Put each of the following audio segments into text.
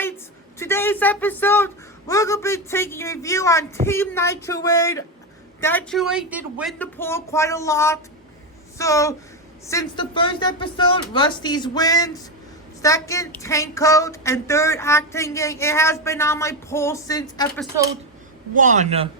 Knights. Today's episode, we're going to be taking a review on Team Nitroade. Nitroade did win the poll quite a lot. So, since the first episode, Rusty's wins. Second, Tankson, and third, Acting Gang. It has been on my poll since episode 1.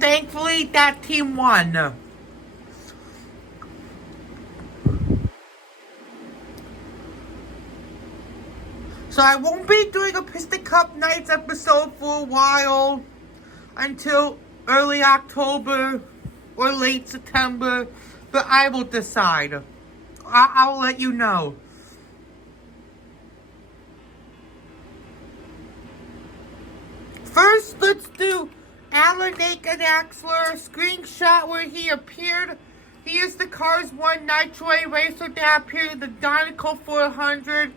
Thankfully, that team won. So I won't be doing a Piston Cup Nights episode for a while, until early October or late September, but I will decide. I'll let you know. First, let's do Allan Axelrod screenshot where he appeared. He is the Cars 1 Nitroade racer that appeared in the Dinoco 400.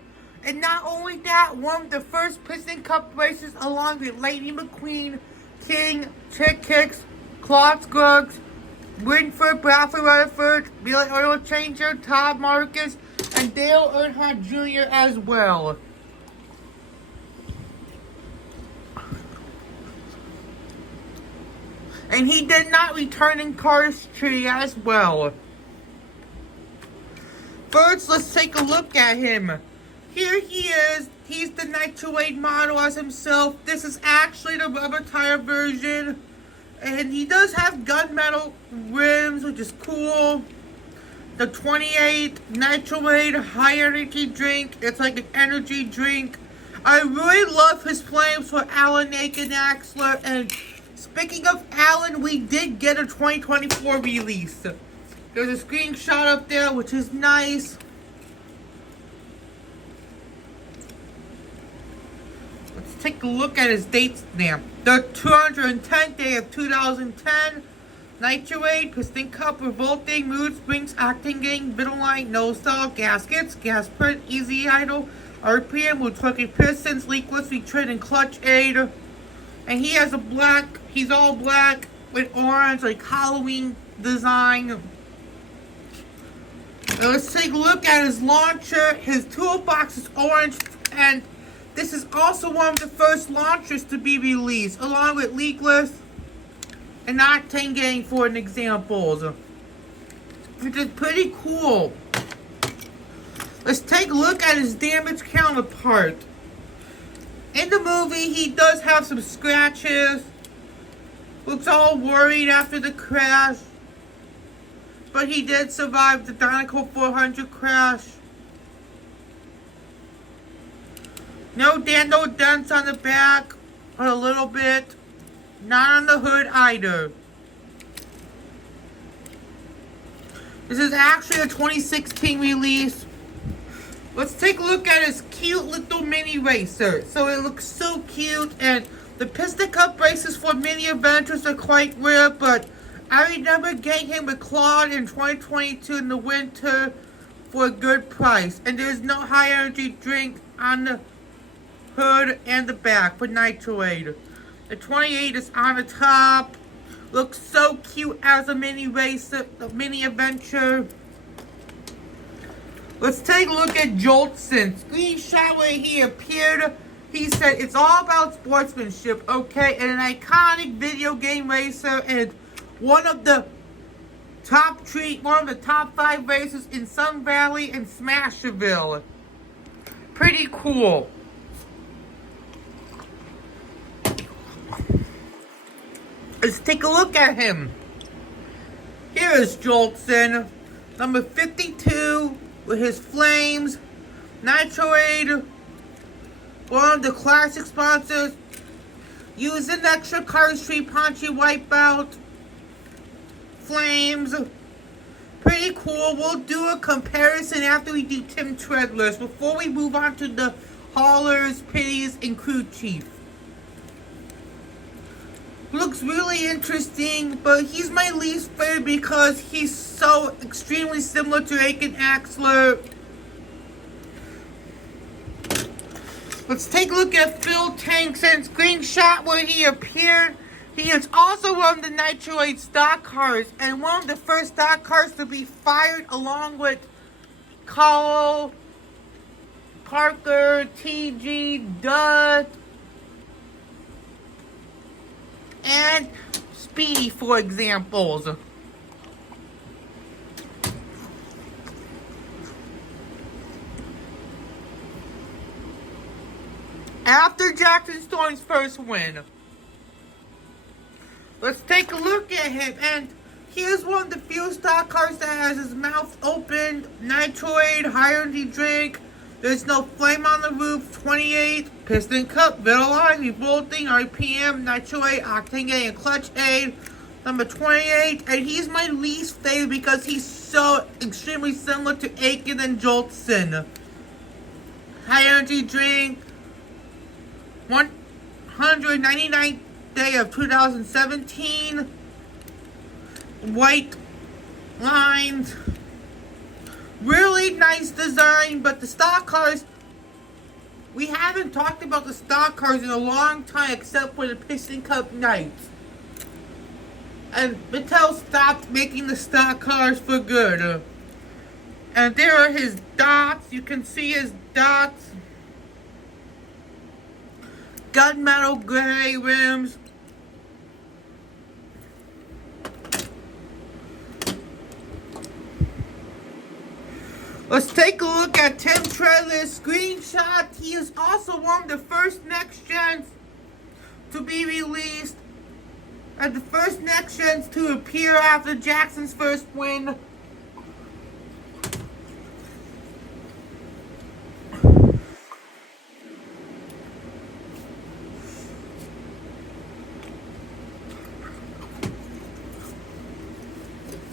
And not only that, won the first Piston Cup races along with Lady McQueen, King, Chick Kicks, Claude Scruggs, Winford, Bradford Rutherford, Billy Oil Changer, Todd Marcus, and Dale Earnhardt Jr. as well. And he did not return in Cars 3 as well. First, let's take a look at him. Here he is. He's the Nitroade model as himself. This is actually the rubber tire version. And he does have gunmetal rims, which is cool. The 28 Nitroade high energy drink. It's like an energy drink. I really love his flames for Allan Axelrod. And speaking of Allan, we did get a 2024 release. There's a screenshot up there, which is nice. Take a look at his date stamp. The 210th day of 2010. Nitroade, Piston Cup, Revolting, Mood Springs, Acting Gang, Middle Line, No Stall, Gaskets, Gas Print, Easy Idle, RPM, with Trucking Pistons, Leakless, Retread, and Clutch Aid. And he has a black, he's all black with orange, like Halloween design. Now let's take a look at his launcher. His toolbox is orange, and this is also one of the first launchers to be released, along with Leakless and Acting Gang for an examples, which is pretty cool. Let's take a look at his damage counterpart. In the movie, he does have some scratches. Looks all worried after the crash, but he did survive the Dinoco 400 crash. No dents on the back, or a little bit. Not on the hood either. This is actually a 2016 release. Let's take a look at his cute little mini racer. So it looks so cute, and the Piston Cup races for mini adventures are quite rare, but I remember getting him with Claude in 2022 in the winter for a good price. And there's no high energy drink on the hood and the back for Nitroade. The 28 is on the top. Looks so cute as a mini racer, a mini adventure. Let's take a look at Joltsen. Screenshot where he appeared. He said it's all about sportsmanship, okay? And an iconic video game racer, and one of the top 5 racers in Sun Valley and Smasherville. Pretty cool. Let's take a look at him. Here is Jolson, number 52, with his flames. Nitroade, one of the classic sponsors. Use an extra Cars 3 Punchy Wipeout. Flames. Pretty cool. We'll do a comparison after we do Team Treadless, before we move on to the haulers, pitties, and crew chief. Looks really interesting, but he's my least favorite because he's so extremely similar to Aiken Axelrod. Let's take a look at Phil Tankson screenshot where he appeared. He is also one of the Nitroade stock cars, and one of the first stock cars to be fired along with Colo, Parker, TG, Dutt, and Speedy, for examples. After Jackson Storm's first win, let's take a look at him. And here's one of the few stock cars that has his mouth opened. Nitroade, high energy drink. There's no flame on the roof. 28. Piston cup, Vitali, revolting, RPM, Nitroade, octane and clutch aid. Number 28. And he's my least favorite because he's so extremely similar to Aiken and Joltsen. High energy drink. 199th day of 2017. White lines. Really nice design, but the stock cars, we haven't talked about the stock cars in a long time except for the Piston Cup nights. And Mattel stopped making the stock cars for good. And there are his dots. You can see his dots. Gunmetal gray rims. Let's take a look at Tim Treadless screenshot. He is also one of the first next gens to be released, and the first next gens to appear after Jackson's first win.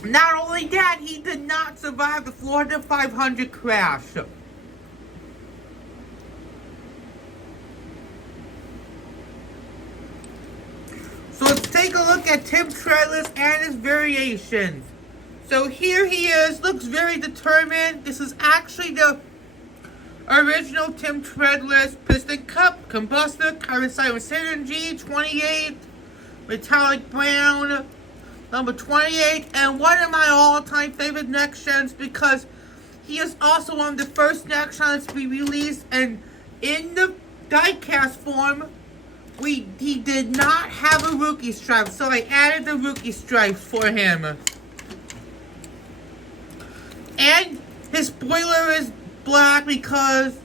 Not only that, he did not survive the Florida 500 crash. So let's take a look at Tim Treadless and his variations. So here he is, looks very determined. This is actually the original Tim Treadless Piston Cup, Combustor, Carbon Silent Synergy, 28, Metallic Brown, number 28, and one of my all-time favorite next gens because he is also one of the first next gens to be released, and in the diecast form, he did not have a rookie stripe, so I added the rookie stripes for him. And his spoiler is black because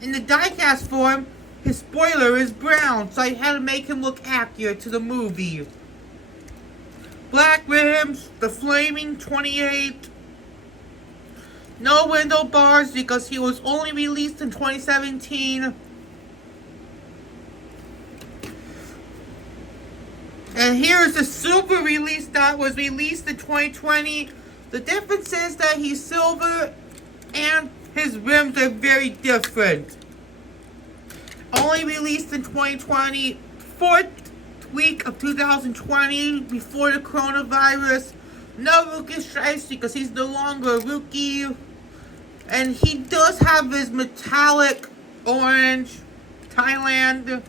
in the diecast form, his spoiler is brown, so I had to make him look accurate to the movie. Black rims, the flaming 28. No window bars because he was only released in 2017. And here's the silver release that was released in 2020. The difference is that he's silver and his rims are very different. Only released in 2020. Fourth week of 2020 before the coronavirus. No rookie stripes because he's no longer a rookie. And he does have his metallic orange Thailand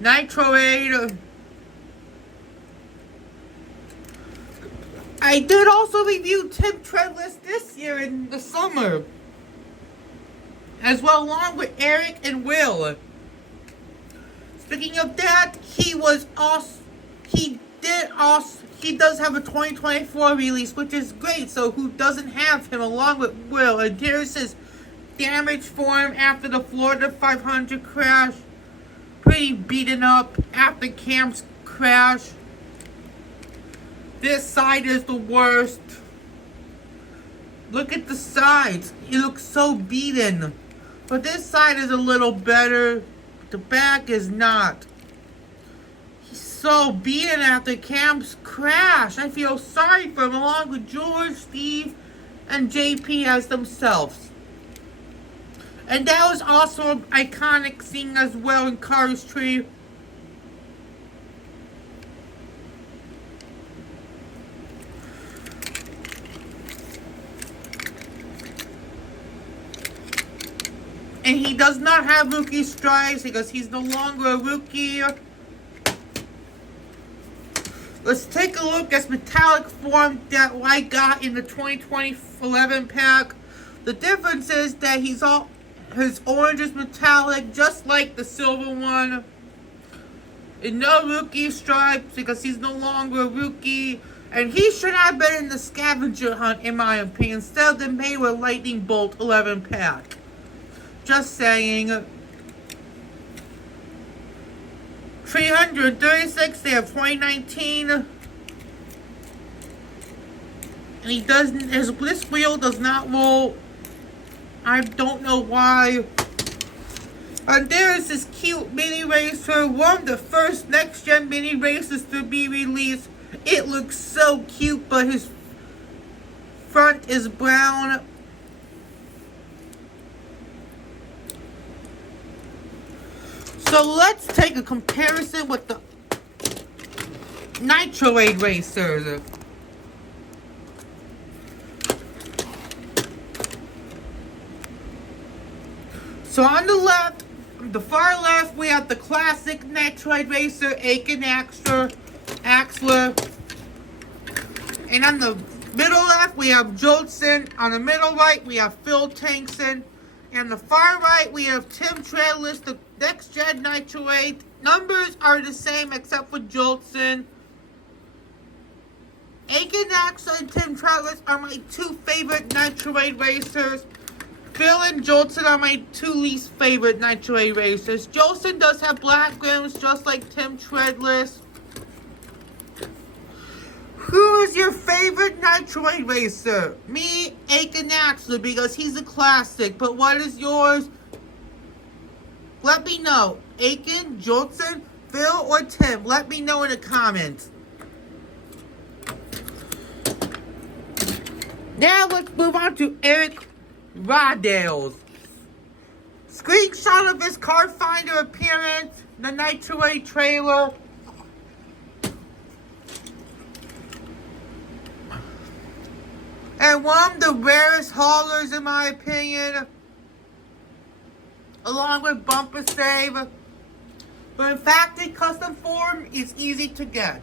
Nitroade. I did also review Tim Treadless this year in the summer, as well along with Eric and Will. Speaking of that, he does have a 2024 release, which is great. So who doesn't have him along with Will? And here's his damage form after the Florida 500 crash. Pretty beaten up after Cam's crash. This side is the worst. Look at the sides. He looks so beaten. But this side is a little better. The back is not. He's so beaten after Cam's crash. I feel sorry for him, along with George, Steve, and JP as themselves. And that was also an iconic scene as well in Cars Tree. And he does not have rookie stripes because he's no longer a rookie. Let's take a look at metallic form that I got in the 2020 11 pack. The difference is that his orange is metallic, just like the silver one. And no rookie stripes because he's no longer a rookie. And he should have been in the scavenger hunt, in my opinion, instead of the Mayweather Lightning Bolt 11 pack. Just saying. 336, they have 2019. And he doesn't, this wheel does not roll. I don't know why. And there is this cute mini racer, one of the first next gen mini racers to be released. It looks so cute, but his front is brown. So let's take a comparison with the Nitroade racers. So on the left, the far left, we have the classic Nitroade racer, Aiken Axelrod. And on the middle left, we have Jolson. On the middle right, we have Tankson. And on the far right, we have Treadless, the next gen Nitroade. Numbers are the same except for Jolson. Aiken Axelrod and Treadless are my two favorite Nitroade racers. Phil and Jolson are my two least favorite Nitroade racers. Jocelyn does have black rims just like Treadless. Who is your favorite Nitroade racer? Me, Aiken Axelrod, because he's a classic. But what is yours? Let me know. Aiken, Jolson, Phil, or Tim? Let me know in the comments. Now let's move on to Eric Roadales. Screenshot of his card finder appearance, the Nitroade trailer. And one of the rarest haulers in my opinion. Along with bumper save. But in fact, the custom form is easy to get.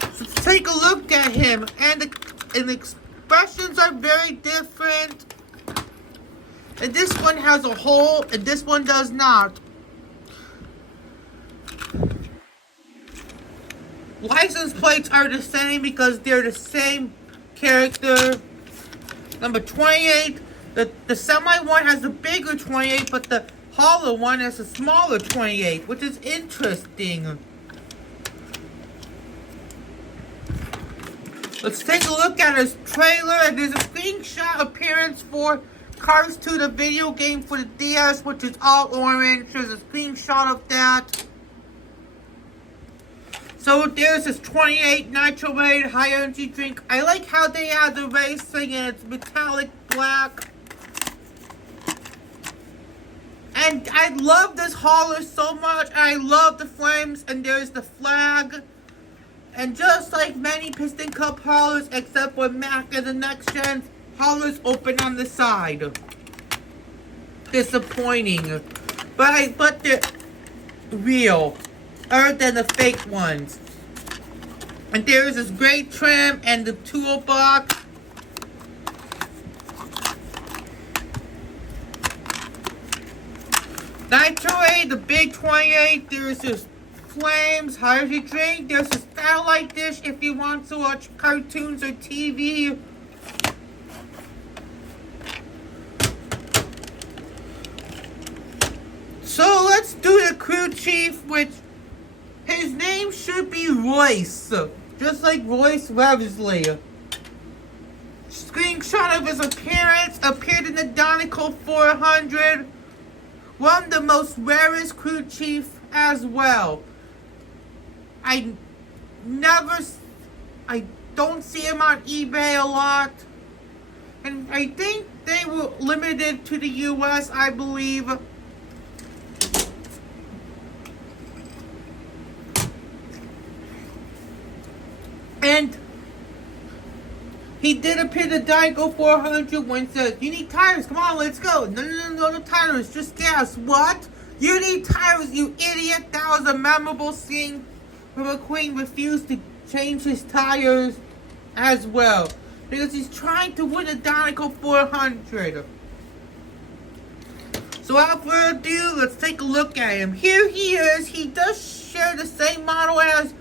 So let's take a look at him. And the expressions are very different. And this one has a hole and this one does not. License plates are the same because they're the same character. Number 28. The semi one has a bigger 28, but the hollow one has a smaller 28, which is interesting. Let's take a look at his trailer, and there's a screenshot appearance for Cars 2, the video game for the DS, which is all orange. There's a screenshot of that. So there's this 28 Nitroade high energy drink. I like how they add the racing and it's metallic black. And I love this hauler so much. I love the flames and there's the flag. And just like many Piston Cup haulers, except for Mac and the next gen, haulers open on the side. Disappointing. But they're real. Other than the fake ones. And there's this great trim and the toolbox. Nitroade, the big 28. There's this flames, hydrogen drink. There's a satellite dish if you want to watch cartoons or TV. So let's do the crew chief, which his name should be Royce, just like Royce Wesley. Screenshot of his appearance, appeared in the Donico 400. One of the most rarest crew chief as well. I don't see him on eBay a lot. And I think they were limited to the US, I believe. And he did appear to Donico 400 when it says, you need tires, come on, let's go. No tires, just gas. What? You need tires, you idiot. That was a memorable scene McQueen refused to change his tires as well because he's trying to win the Dinoco 400. So without further ado, let's take a look at him. Here he is. He does share the same model as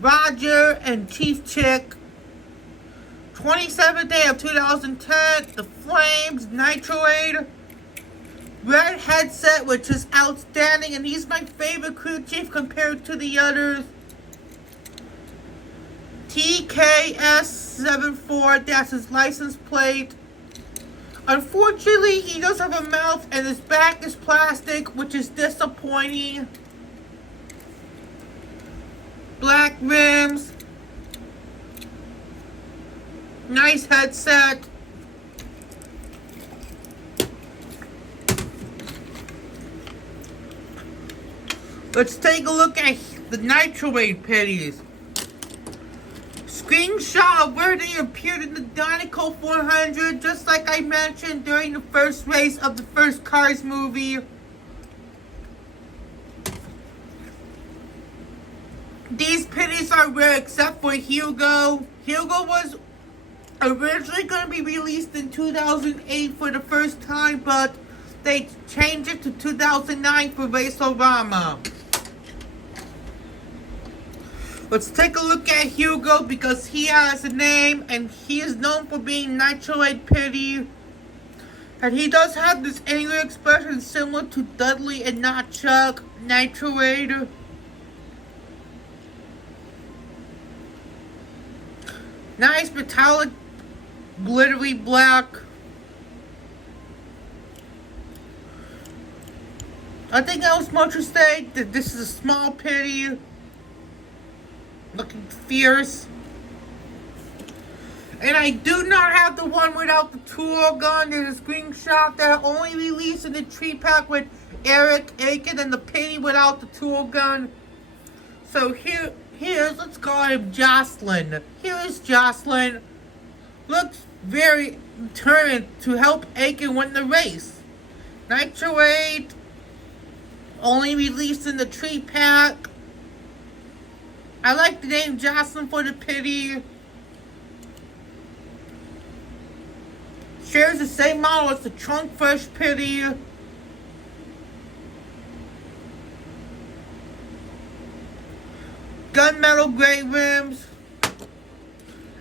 Roger and Chief Chick. 27th day of 2010. The Flames, Nitroade. Red headset, which is outstanding, and he's my favorite crew chief compared to the others. TKS74, that's his license plate. Unfortunately, he does have a mouth, and his back is plastic, which is disappointing. Black rims. Nice headset. Let's take a look at the Nitroade Pitties. Screenshot of where they appeared in the Dinoco 400, just like I mentioned during the first race of the first Cars movie. These Pitties are rare except for Hugo. Hugo was originally going to be released in 2008 for the first time, but they changed it to 2009 for Race-O-Rama. Let's take a look at Hugo because he has a name and he is known for being Nitroade Pitty. And he does have this angry expression similar to Dudley and not Chuck, Nitroade. Nice metallic, glittery black. I think I was much to say that this is a small Pitty. Looking fierce. And I do not have the one without the tool gun. There's a screenshot that only released in the tree pack with Aiken and the Pitty without the tool gun. So here's, let's call him Jocelyn. Here is Jocelyn. Looks very determined to help Aiken win the race. Nitroade, only released in the tree pack. I like the name Jocelyn for the Pitty. Shares the same model as the Trunk Fresh Pitty. Gunmetal gray rims.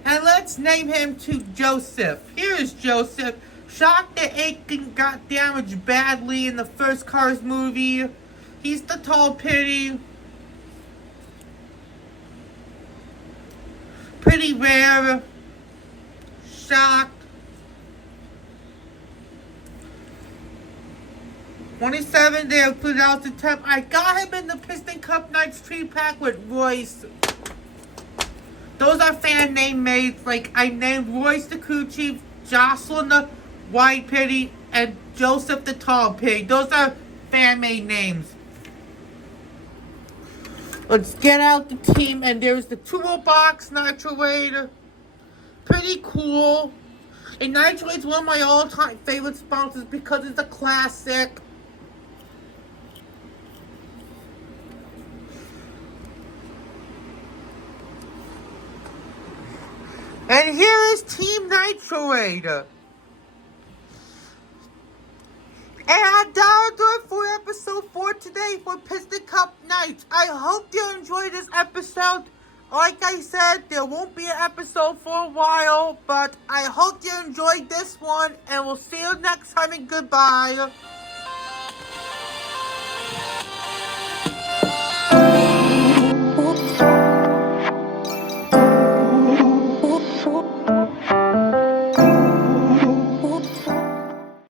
And let's name him to Joseph. Here is Joseph. Shocked that Aiken got damaged badly in the first Cars movie. He's the tall Pitty. Pretty rare. Shocked. 27th day of 2010. I got him in the Piston Cup Nights tree pack with Royce. Those are fan name mates. Like, I named Royce the crew chief, Jocelyn the white Pitty, and Joseph the tall Pitty. Those are fan made names. Let's get out the team, and there's the toolbox Nitroade. Pretty cool. And Nitroade's one of my all-time favorite sponsors because it's a classic. And here is Team Nitroade. And that'll do it for episode 4 today for Piston Cup Nights. I hope you enjoyed this episode. Like I said, there won't be an episode for a while, but I hope you enjoyed this one, and we'll see you next time, and goodbye.